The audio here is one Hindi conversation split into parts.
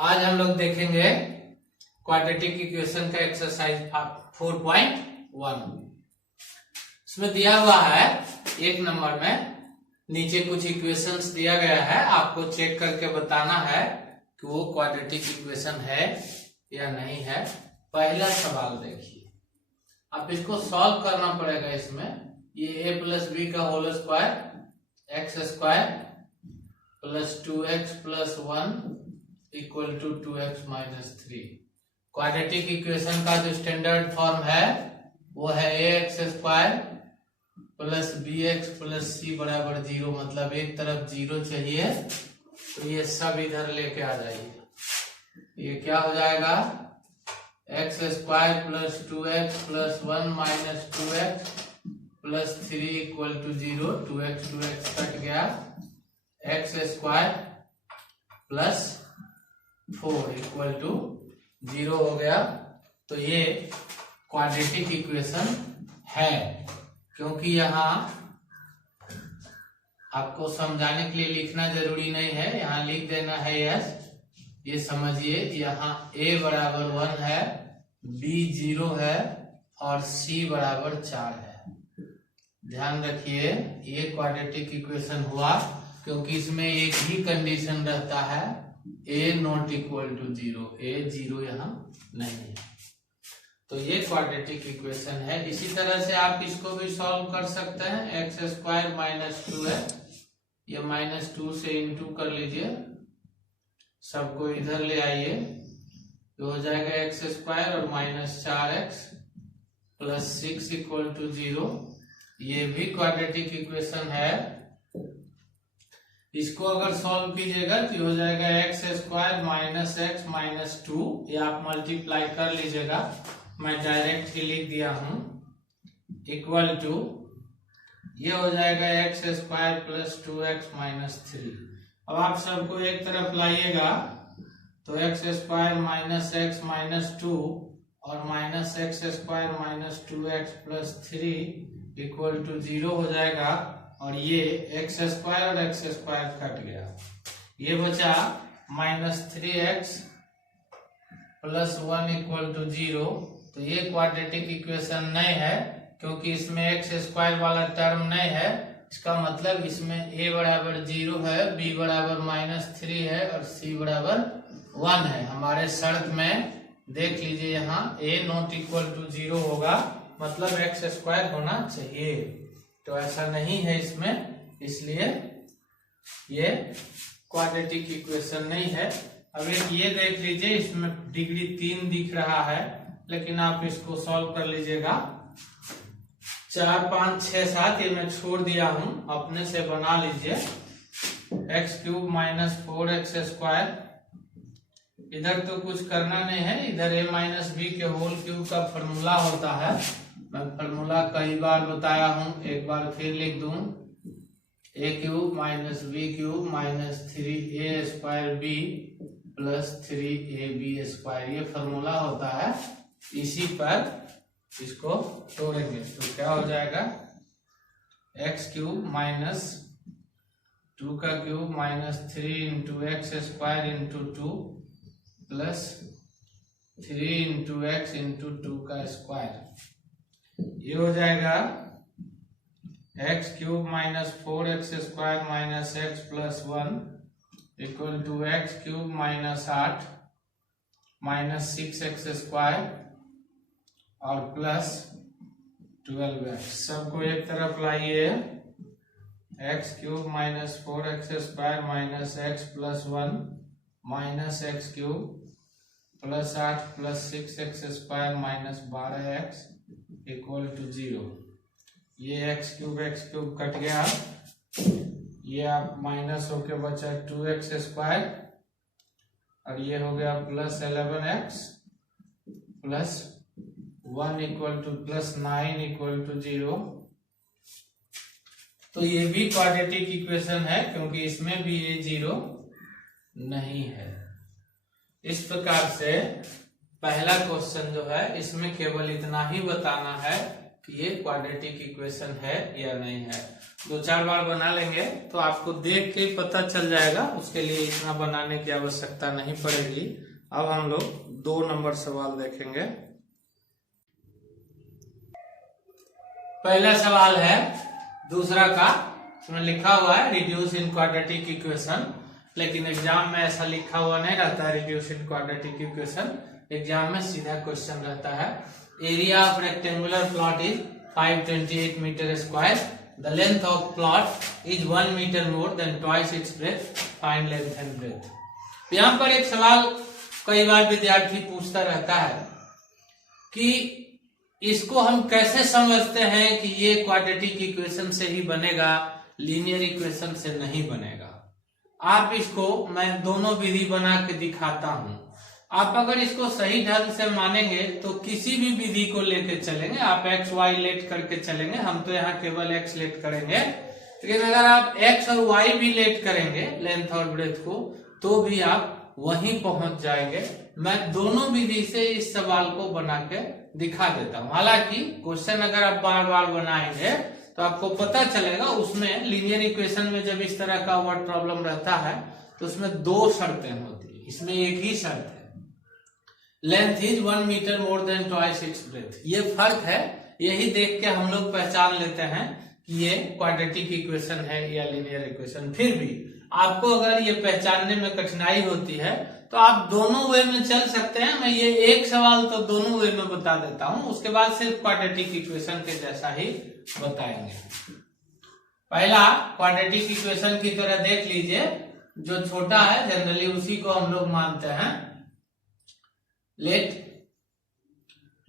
आज हम लोग देखेंगे क्वाड्रेटिक इक्वेशन का एक्सरसाइज 4.1। इसमें दिया हुआ है एक नंबर में नीचे कुछ इक्वेशंस दिया गया है, आपको चेक करके बताना है कि वो क्वाड्रेटिक इक्वेशन है या नहीं है। पहला सवाल देखिए, आप इसको सॉल्व करना पड़ेगा। इसमें ये a प्लस बी का whole square x square plus 2x plus 1 equal to 2x minus 3। Quadratic equation का जो स्टैंडर्ड फॉर्म है वो है ax square plus bx plus c बराबर 0। मतलब एक तरफ 0 चाहिए तो ये सब इधर लेके आ जाइए। ये क्या हो जाएगा, x square plus 2x plus 1 minus 2x plus 3 equal to 0। 2x cut गया, X square plus 4 equal to 0 हो गया। तो ये क्वाड्रेटिक इक्वेशन है, क्योंकि यहाँ आपको समझाने के लिए लिखना जरूरी नहीं है, यहाँ लिख देना है यस। ये समझिए, यहाँ a बराबर 1 है, b 0 है और c बराबर 4 है। ध्यान रखिए, ये क्वाड्रेटिक इक्वेशन हुआ क्योंकि इसमें एक ही कंडीशन रहता है, a not equal to 0। a 0 यहाँ नहीं है, तो ये क्वाड्रेटिक इक्वेशन है। इसी तरह से आप इसको भी सॉल्व कर सकते हैं। एक्स स्क्वायर माइनस 2 है, ये माइनस 2 से इंटू कर लीजिए, सबको इधर ले आइए, तो हो जाएगा एक्स स्क्वायर और minus 4x plus 6 equal to 0। ये भी क्वाड्रेटिक इक्वेशन है। इसको अगर सॉल्व कीजिएगा तो हो जाएगा x square minus x minus 2। ये आप मल्टीप्लाई कर लीजिएगा, मैं डायरेक्ट ही लिख दिया हूं, इक्वल टू ये हो जाएगा x square plus 2x minus 3। अब आप सबको एक तरफ लाइएगा तो x square minus x minus 2 और minus x square minus 2x plus 3 equal to 0 हो जाएगा। और ये एक्स स्क्वायर और एक्स स्क्वायर कट गया, ये बचा minus 3x plus 1 equal to 0। तो ये क्वाड्रेटिक इक्वेशन नहीं है, क्योंकि इसमें एक्स स्क्वायर वाला टर्म नहीं है। इसका मतलब इसमें a बराबर 0 है, b बराबर माइनस 3 है और c बराबर 1 है। हमारे शर्त में देख लीजिए, यहाँ a नॉट इक्वल टू 0 होगा, मतलब एक्स स्क्वायर होना चाहिए। तो ऐसा नहीं है इसमें, इसलिए ये क्वाड्रेटिक इक्वेशन नहीं है। अब एक ये देख लीजिए, इसमें डिग्री 3 दिख रहा है, लेकिन आप इसको सॉल्व कर लीजिएगा। 4 5 6 7 ये मैं छोड़ दिया हूं, अपने से बना लीजिए। X cube minus 4x square, इधर तो कुछ करना नहीं है, इधर a माइनस बी के होल क्यूब का फॉर्मूला होता है। मैं फॉर्मूला कई बार बताया हूं, एक बार फिर लिख दूं, a cube minus b cube minus 3a square b plus 3ab square, ये फॉर्मूला होता है। इसी पर इसको तोड़ेंगे तो क्या हो जाएगा, एक्स क्यूब माइनस 2 का cube minus 3 into x square into 2 plus 3 into x into 2 का स्क्वायर। ये हो जाएगा x cube minus 4x square minus x plus 1 equal to x cube minus 8 minus 6x square और प्लस 12x। सबको एक तरफ लाइए, x cube minus 4x square minus x plus 1 minus x cube plus 8 plus 6x square minus 12x equal to 0। ये एक्स क्यूब कट गया, ये आप माइनस होके बचा 2x स्क्वायर और ये हो गया plus 11x plus 1 equal to plus 9 equal to 0। तो ये भी क्वाड्रेटिक इक्वेशन है, क्योंकि इसमें भी ये 0 नहीं है। इस प्रकार से पहला क्वेश्चन जो है, इसमें केवल इतना ही बताना है कि ये क्वाड्रेटिक इक्वेशन है या नहीं है। 2-4 बार बना लेंगे तो आपको देख के पता चल जाएगा, उसके लिए इतना बनाने की आवश्यकता नहीं पड़ेगी। अब हम लोग 2 नंबर सवाल देखेंगे। पहला सवाल है दूसरा का, इसमें लिखा हुआ है रिड्यूस इन क्वाड्रेटिक इक्वेशन, लेकिन एग्जाम में ऐसा लिखा हुआ नहीं रहता है reduce in quadratic equation. Exam में सीधा क्वेश्चन रहता है area of rectangular plot is 528 metre square, the length of plot is 1 metre more than twice its breadth, find length and breadth. यहाँ पर एक सवाल कई बार विद्यार्थी पूछता रहता है कि इसको हम कैसे समझते हैं कि ये क्वाड्रेटिक इक्वेशन से ही बनेगा, लीनियर इक्वेशन से नहीं बनेगा। आप इसको मैं दोनों विधि बना के दिखाता हूं। आप अगर इसको सही ढंग से मानेंगे तो किसी भी विधि को लेके चलेंगे, आप एक्स वाई लेट करके चलेंगे, हम तो यहाँ केवल एक्स लेट करेंगे, लेकिन अगर आप एक्स और वाई भी लेट करेंगे लेंथ और ब्रेथ को तो भी आप वहीं पहुंच जाएंगे। मैं दोनों विधि से इस सवाल को बना के दिखा देता हूं। हालांकि क्वेश्चन अगर आप बार बार बनाएंगे तो आपको पता चलेगा, उसमें लीनियर इक्वेशन में जब इस तरह का वर्ड प्रॉब्लम रहता है तो उसमें 2 शर्तें होती है, इसमें एक ही शर्त है, length is 1 metre more than twice its breadth. ये फर्क है, यही देख के हम लोग पहचान लेते हैं कि ये क्वाड्रेटिक इक्वेशन है या लीनियर इक्वेशन। फिर भी आपको अगर ये पहचानने में कठिनाई होती है तो आप दोनों वे में चल सकते हैं। मैं ये एक सवाल तो दोनों वे में बता देता हूं, उसके बाद सिर्फ क्वाड्रेटिक इक्वेशन के जैसा ही बताएंगे। पहला क्वाड्रेटिक इक्वेशन की तरह देख लीजिए, जो छोटा है जनरली उसी को हम लोग मानते हैं। Let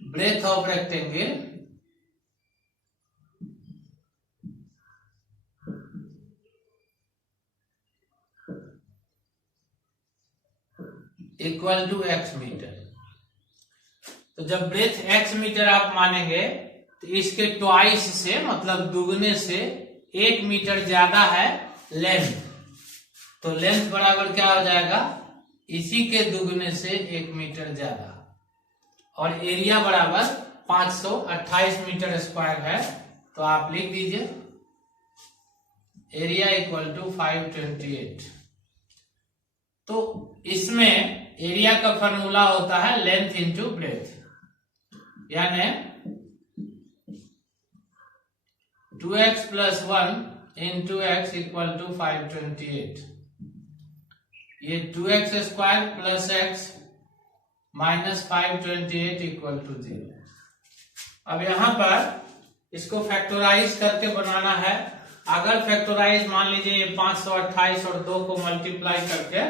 breadth of rectangle equal to x metre. तो जब ब्रेथ एक्स मीटर आप मानेंगे तो इसके ट्वाइस से मतलब दुगने से 1 मीटर ज्यादा है लेंथ, तो लेंथ बराबर क्या हो जाएगा, इसी के दुगने से 1 मीटर ज्यादा, और एरिया बराबर 528 मीटर स्क्वायर है। तो आप लिख दीजिए एरिया इक्वल टू 528। तो इसमें एरिया का फॉर्मूला होता है लेंथ इंटू ब्रेथ, यानी 2x + 1 into x equal to 528। ये 2x² plus x minus 528 equal to 0। अब यहां पर इसको फैक्टराइज करके बनाना है। अगर फैक्टराइज मान लीजिए 528 और 2 को मल्टीप्लाई करके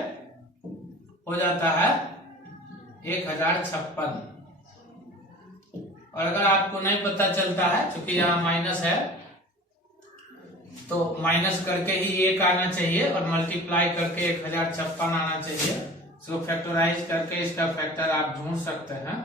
हो जाता है 1056, और अगर आपको नहीं पता चलता है क्योंकि यहाँ माइनस है तो माइनस करके ही 1 आना चाहिए और मल्टीप्लाई करके 1056 आना चाहिए। इसको फैक्टराइज करके इसका फैक्टर आप ढूंढ सकते हैं।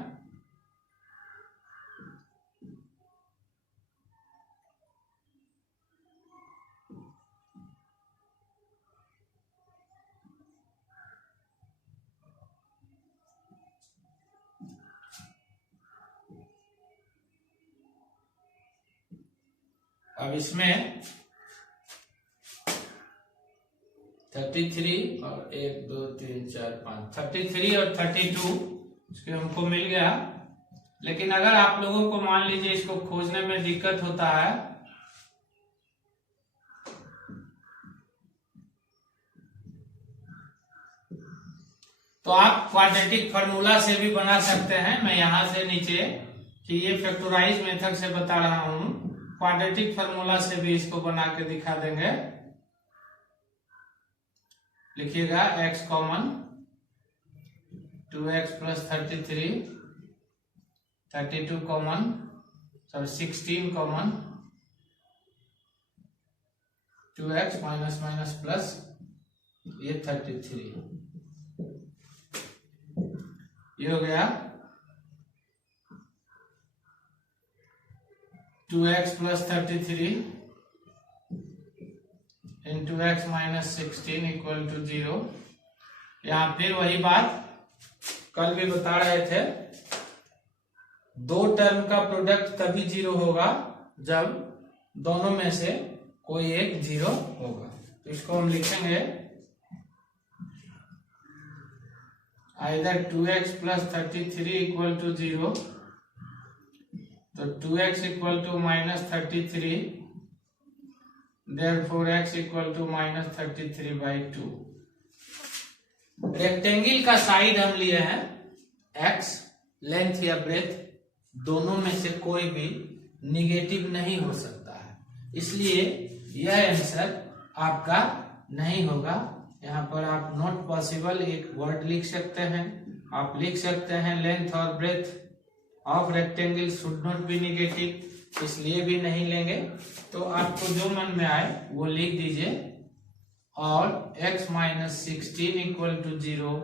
अब इसमें 33 और 1 2 3 4 5 33 और 32 इसके हमको मिल गया। लेकिन अगर आप लोगों को मान लीजिए इसको खोजने में दिक्कत होता है तो आप क्वाड्रेटिक फार्मूला से भी बना सकते हैं। मैं यहां से नीचे कि ये फैक्टराइज मेथड से बता रहा हूं, क्वाड्रेटिक फार्मूला से भी इसको बना के दिखा देंगे। लिखिएगा x common 2x + 33, 32 common, 16 common, 2x minus minus plus ये 33, ये हो गया 2x + 33 into x minus 16 equal to 0। यहाँ फिर वही बात कल भी बता रहे थे दो टर्म का प्रोडक्ट तभी 0 होगा जब दोनों में से कोई एक 0 होगा। तो इसको हम लिखेंगे either 2x plus 33 equal to 0, तो 2x equal to -33, therefore x equal to -33/2। Rectangle का साइड हम लिए हैं x, लेंथ या ब्रेथ दोनों में से कोई भी निगेटिव नहीं हो सकता है, इसलिए यह आंसर आपका नहीं होगा। यहाँ पर आप नॉट पॉसिबल एक वर्ड लिख सकते हैं, आप लिख सकते हैं लेंथ और breadth of rectangle should not be negative, इसलिए भी नहीं लेंगे। तो आपको जो मन में आए वो लिख दीजिए। और x माइनस 16 इक्वल टू 0,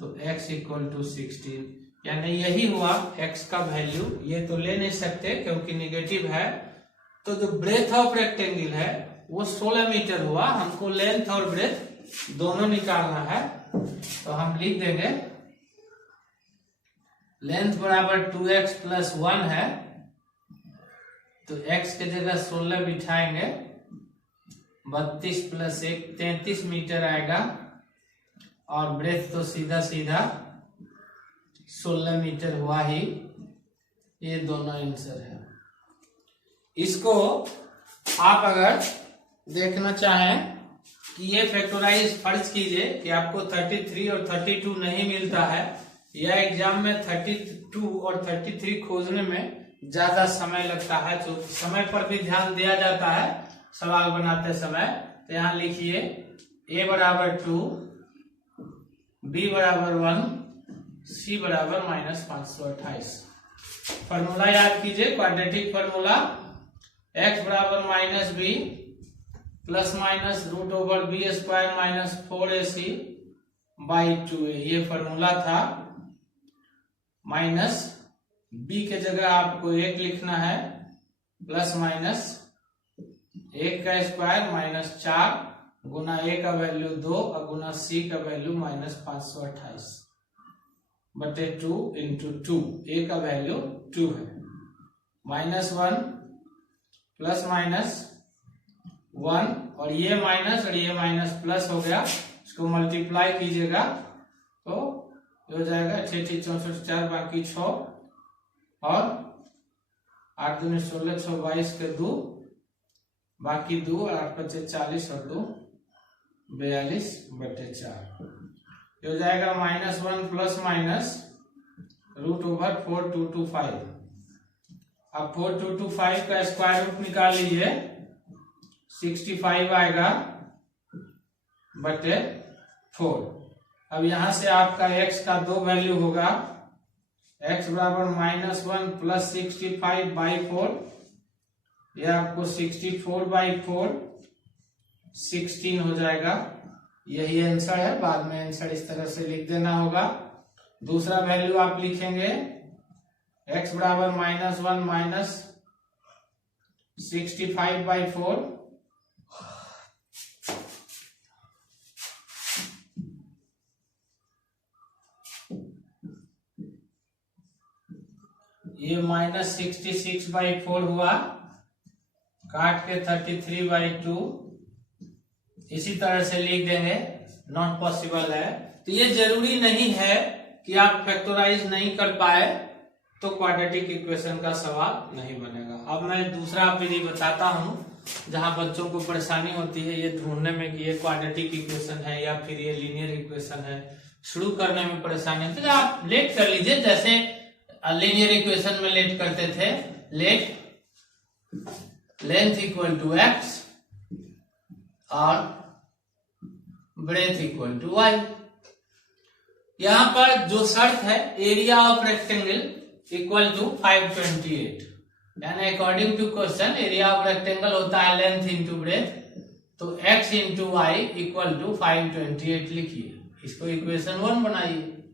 तो x इक्वल टू 16, यानी यही हुआ x का वैल्यू। ये तो ले नहीं सकते क्योंकि निगेटिव है। तो जो ब्रेथ ऑफ रेक्टेंगल है वो 16 मीटर हुआ। हमको लेंथ और ब्रेथ दोनों निकालना है, तो हम लिख देंगे लेंथ बराबर 2x प्लस 1 है, तो x के जगह 16 बिठाएंगे, 32 प्लस 1 33 मीटर आएगा। और ब्रेथ तो सीधा सीधा 16 मीटर हुआ ही। ये दोनों आंसर है। इसको आप अगर देखना चाहें कि ये फैक्टराइज, फर्ज कीजिए कि आपको 33 और 32 नहीं मिलता है, या एग्जाम में 32 और 33 खोजने में ज्यादा समय लगता है, तो समय पर भी ध्यान दिया जाता है सवाल बनाते समय। तो यहाँ लिखिए a बराबर 2, b बराबर 1, c बराबर -528। फॉर्मूला याद कीजिए, क्वाड्रेटिक फॉर्मूला x बराबर -b plus minus √b² -4ac/2a, ये फॉर्मूला था। माइनस b के जगह आपको 1 लिखना है, प्लस माइनस 1 का स्क्वायर -4 गुना a का वैल्यू 2 और गुना c का वैल्यू -528/2 इंटू 2, a का वैल्यू 2 है। -1 प्लस माइनस 1 और ये माइनस प्लस हो गया, इसको मल्टीप्लाई कीजिएगा तो हो जाएगा 6 64 4 बाकी 6 और 8 दूनी 16 6 22 के 2 बाकी 2 और 8 25 40 और 2 42/4 हो जाएगा -1 प्लस माइनस √4/225। अब 4225 का स्क्वायर रूट निकाल लीजिए, 65 आएगा बटे 4। अब यहां से आपका x का 2 वैल्यू होगा, x बराबर -1 प्लस 65/4, यह आपको 64/4 16 हो जाएगा। यही आंसर है, बाद में आंसर इस तरह से लिख देना होगा। दूसरा वैल्यू आप लिखेंगे x बराबर -1 माइनस 65/4, ये -66/4 हुआ, काट के 33/2 इसी तरह से लिख देंगे, नॉट पॉसिबल है। तो ये जरूरी नहीं है कि आप फैक्टराइज नहीं कर पाए तो क्वाड्रेटिक इक्वेशन का सवाल नहीं बनेगा। अब मैं दूसरा विधि बताता हूं जहां बच्चों को परेशानी होती है ये ढूंढने में कि ये क्वाड्रेटिक इक्वेशन है या फिर ये लीनियर इक्वेशन है। शुरू करने में परेशानी होती है, तो आप लेट कर लीजिए, जैसे लीनियर इक्वेशन में लेट करते थे। Let length equal to x और ब्रेथ इक्वल टू y। यहां पर जो शर्त है area of rectangle equal to 528, यानी according to question area of rectangle होता है लेंथ इंटू ब्रेथ, तो x into y equal to 528 लिखिए। इसको इक्वेशन 1 बनाइए।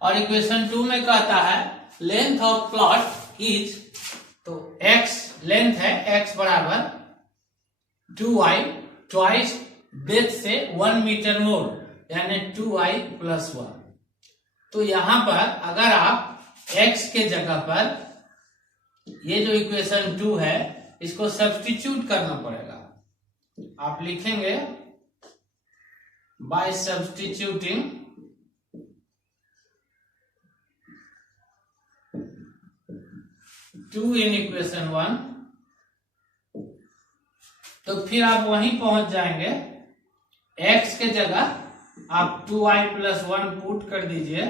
और इक्वेशन 2 में कहता है लेंथ ऑफ प्लॉट इज, तो x लेंथ है, x बराबर 2y ट्वाइस ब्रेथ से 1 मीटर मोर, यानी 2y प्लस 1। तो यहां पर अगर आप x के जगह पर ये जो इक्वेशन 2 है इसको सब्स्टिट्यूट करना पड़ेगा। आप लिखेंगे बाय सब्स्टिट्यूटिंग 2 इन इक्वेशन 1, तो फिर आप वहीं पहुंच जाएंगे। x के जगह आप 2y + 1 पुट कर दीजिए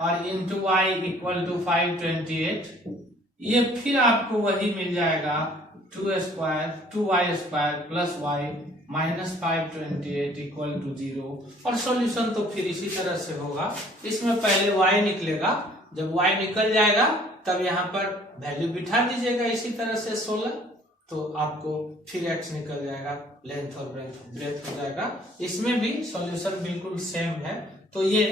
और इंटू y इक्वल टू 528। ये फिर आपको वही मिल जाएगा 2y² + y minus 528 equal to 0। और सॉल्यूशन तो फिर इसी तरह से होगा। इसमें पहले y निकलेगा, जब y निकल जाएगा तब यहाँ पर वैल्यू बिठा दीजिएगा इसी तरह से 16, तो आपको फिर x निकल जाएगा, लेंथ और ब्रेथ हो जाएगा। इसमें भी सॉल्यूशन बिल्कुल सेम है। तो ये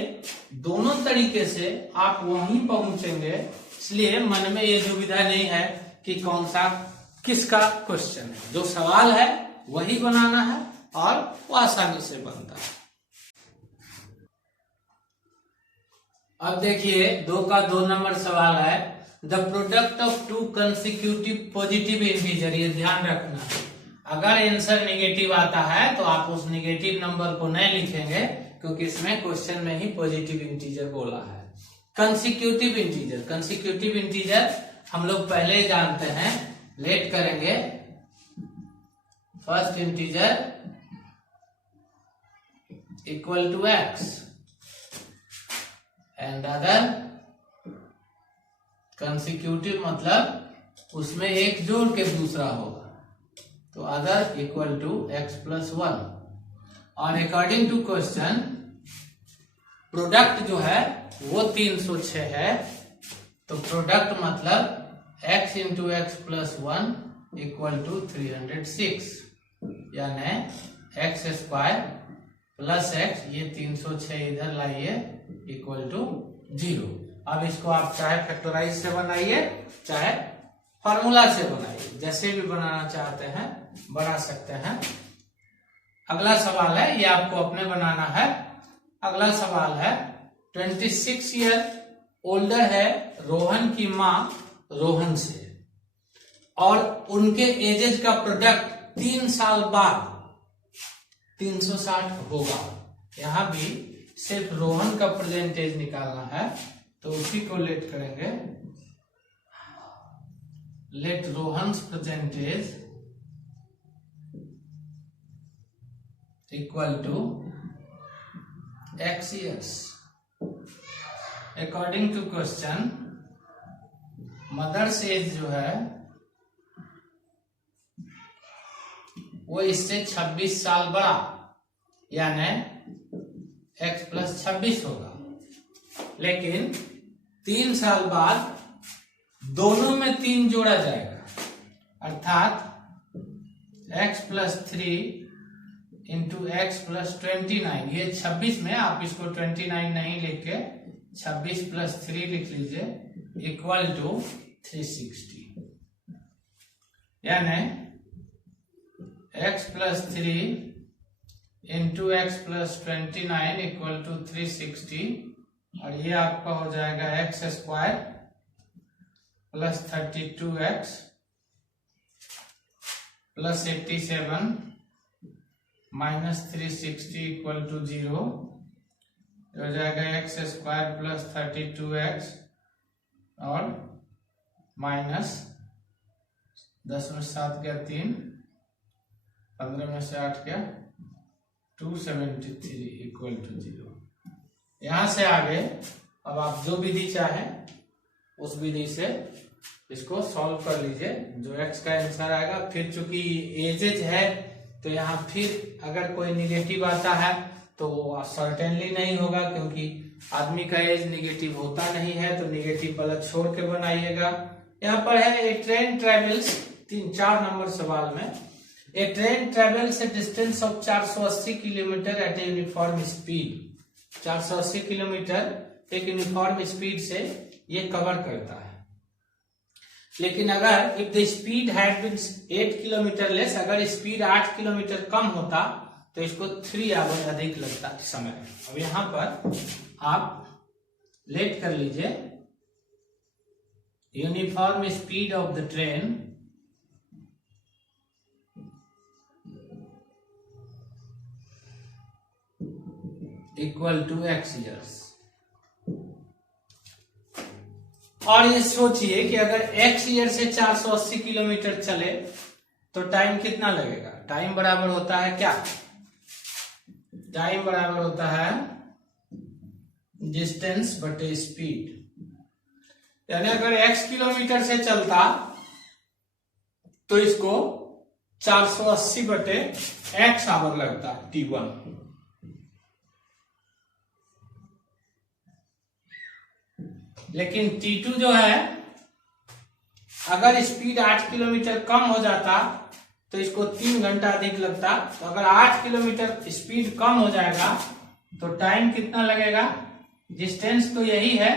दोनों तरीके से आप वहीं पहुंचेंगे, इसलिए मन में ये दुविधा नहीं है कि कौन सा किसका क्वेश्चन है। जो सवाल है वही बनाना है और वो आसानी से बनता है। अब देखिए 2 का 2 नंबर सवाल है, the product of 2 consecutive positive integer. ये ध्यान रखना, अगर आंसर निगेटिव आता है तो आप उस निगेटिव नंबर को नहीं लिखेंगे, क्योंकि इसमें क्वेश्चन में ही पॉजिटिव इंटीजर बोला है। कंसेक्यूटिव इंटीजर हम लोग पहले ही जानते हैं। लेट करेंगे, first integer equal to x and other consecutive मतलब उसमें एक जोड़ के दूसरा होगा, तो अदर इक्वल टू x + 1। और अकॉर्डिंग टू क्वेश्चन प्रोडक्ट जो है वो 306 है, तो प्रोडक्ट मतलब x × x + 1 इक्वल टू 306, यानी x² + x, ये 306 इधर लाइए इक्वल टू 0। अब इसको आप चाहे फैक्टराइज से बनाइए चाहे फॉर्मूला से बनाइए, जैसे भी बनाना चाहते हैं बना सकते हैं। अगला सवाल है, ये आपको अपने बनाना है। अगला सवाल है, 26 ईयर ओल्डर है रोहन की माँ रोहन से, और उनके एजेज का प्रोडक्ट 3 साल बाद 360 होगा। यहां भी सिर्फ रोहन का परसेंटेज निकालना है, तो उसी को लेट करेंगे। Let Rohan's percentage equal to x years। According to question mother's age जो है वो इससे 26 साल बड़ा, यानी x + 26 होगा। लेकिन 3 साल बाद दोनों में 3 जोड़ा जाएगा, अर्थात x + 3 × x + 29। ये 26 में आप इसको 29 नहीं लिख के 26 + 3 लिख लीजिए इक्वल टू 360, यानी x + 3 × x + 29 इक्वल टू 360। और ये आपका हो जाएगा x² + 32x + 87 minus 360 equal to 0। हो जाएगा x² + 32x और माइनस 10 में 7 गया 3, 15 में से 8 गया 273 इक्वल टू 0। यहां से आगे अब आप जो विधि चाहें उस विधि से इसको सॉल्व कर लीजिए, जो x का आंसर आएगा। फिर चूंकि एजेज है तो यहाँ फिर अगर कोई निगेटिव आता है तो सर्टेनली नहीं होगा, क्योंकि आदमी का एज निगेटिव होता नहीं है, तो निगेटिव वाला छोड़ के बनाइएगा। यहाँ पर है ए ट्रेन ट्रेवल्स 4 नंबर सवाल में, a train travels a distance of 480 kilometre at a uniform speed. 480 kilometre एक यूनिफॉर्म स्पीड से ये कवर करता है। लेकिन अगर if the speed had been 8 kilometre less, अगर स्पीड 8 किलोमीटर कम होता तो इसको 3 आवर अधिक लगता समय। अब यहां पर आप लेट कर लीजिए, uniform speed of the train equal to x years। और ये सोचिए कि अगर x ईयर से 480 किलोमीटर चले तो टाइम कितना लगेगा। टाइम बराबर होता है क्या, टाइम बराबर होता है डिस्टेंस बटे स्पीड। यानी अगर x किलोमीटर से चलता तो इसको 480 बटे x आवर लगता t1। लेकिन t2 जो है, अगर स्पीड 8 किलोमीटर कम हो जाता तो इसको 3 घंटा अधिक लगता। तो अगर 8 किलोमीटर स्पीड कम हो जाएगा तो टाइम कितना लगेगा। डिस्टेंस तो यही है,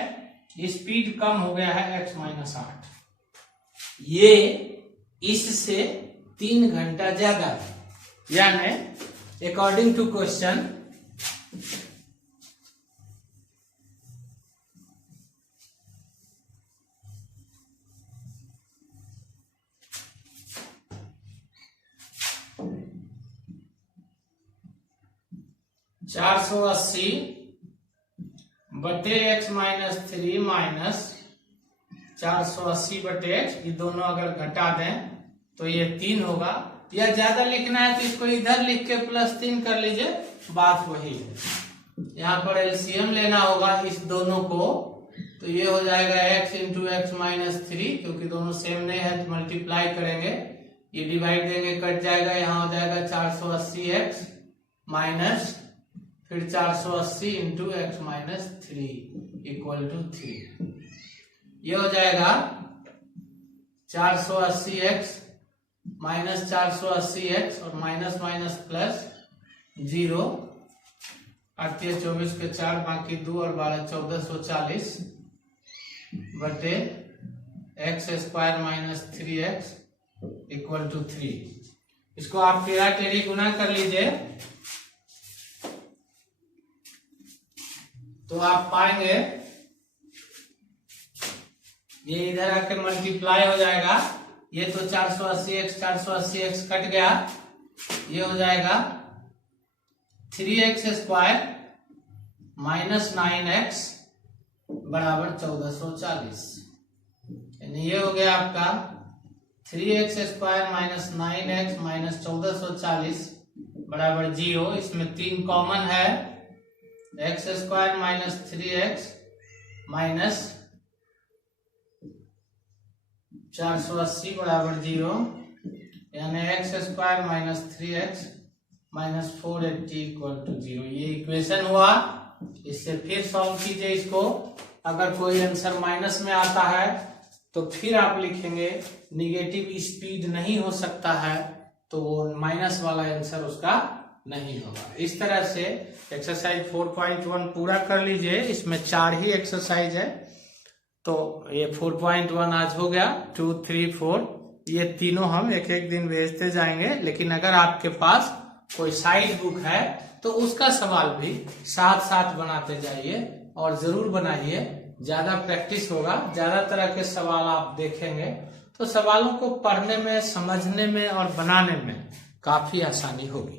स्पीड कम हो गया है x - 8, ये इससे 3 घंटा ज्यादा है। यानी अकॉर्डिंग टू क्वेश्चन चार सौ 80 बटे x - 3 माइनस 480 बटे x, ये दोनों अगर घटा दें तो ये 3 होगा। या ज्यादा लिखना है तो इसको इधर लिख के +3 कर लीजिए, बात वही है। यहाँ पर एलसीएम लेना होगा इस दोनों को, तो ये हो जाएगा x × x - 3, क्योंकि दोनों सेम नहीं है तो मल्टीप्लाई करेंगे, ये डिवाइड देंगे कट जाएगा, यहाँ हो जाएगा 480x माइनस फिर 480 × x - 3 इक्वल टू 3। ये हो जाएगा 480x माइनस 480x और माइनस माइनस प्लस 0, 8 × 24 के 4 बाकी 2 और 12 1440 बटे x² - 3x इक्वल टू 3। इसको आप टेढ़ा टेढ़ी गुना कर लीजिए तो आप पाएंगे ये इधर आके मल्टीप्लाई हो जाएगा। ये तो 480x कट गया, ये हो जाएगा 3x² माइनस 9x बराबर 1440। यानी ये हो गया आपका 3x² माइनस 9x माइनस 1440 बराबर 0। इसमें 3 कॉमन है, x² माइनस 3x माइनस 480 बराबर 0, यानी x² minus 3x minus 480 equal to 0। ये इक्वेशन हुआ। इससे फिर सॉल्व कीजिए इसको। अगर कोई आंसर माइनस में आता है तो फिर आप लिखेंगे निगेटिव स्पीड नहीं हो सकता है, तो वो माइनस वाला आंसर उसका नहीं होगा। इस तरह से एक्सरसाइज 4.1 पूरा कर लीजिए। इसमें 4 ही एक्सरसाइज है, तो ये 4.1 आज हो गया। 2, 3, 4 ये तीनों हम एक एक दिन भेजते जाएंगे। लेकिन अगर आपके पास कोई साइड बुक है तो उसका सवाल भी साथ साथ बनाते जाइए और जरूर बनाइए। ज्यादा प्रैक्टिस होगा, ज्यादा तरह के सवाल आप देखेंगे तो सवालों को पढ़ने में, समझने में और बनाने में काफी आसानी होगी।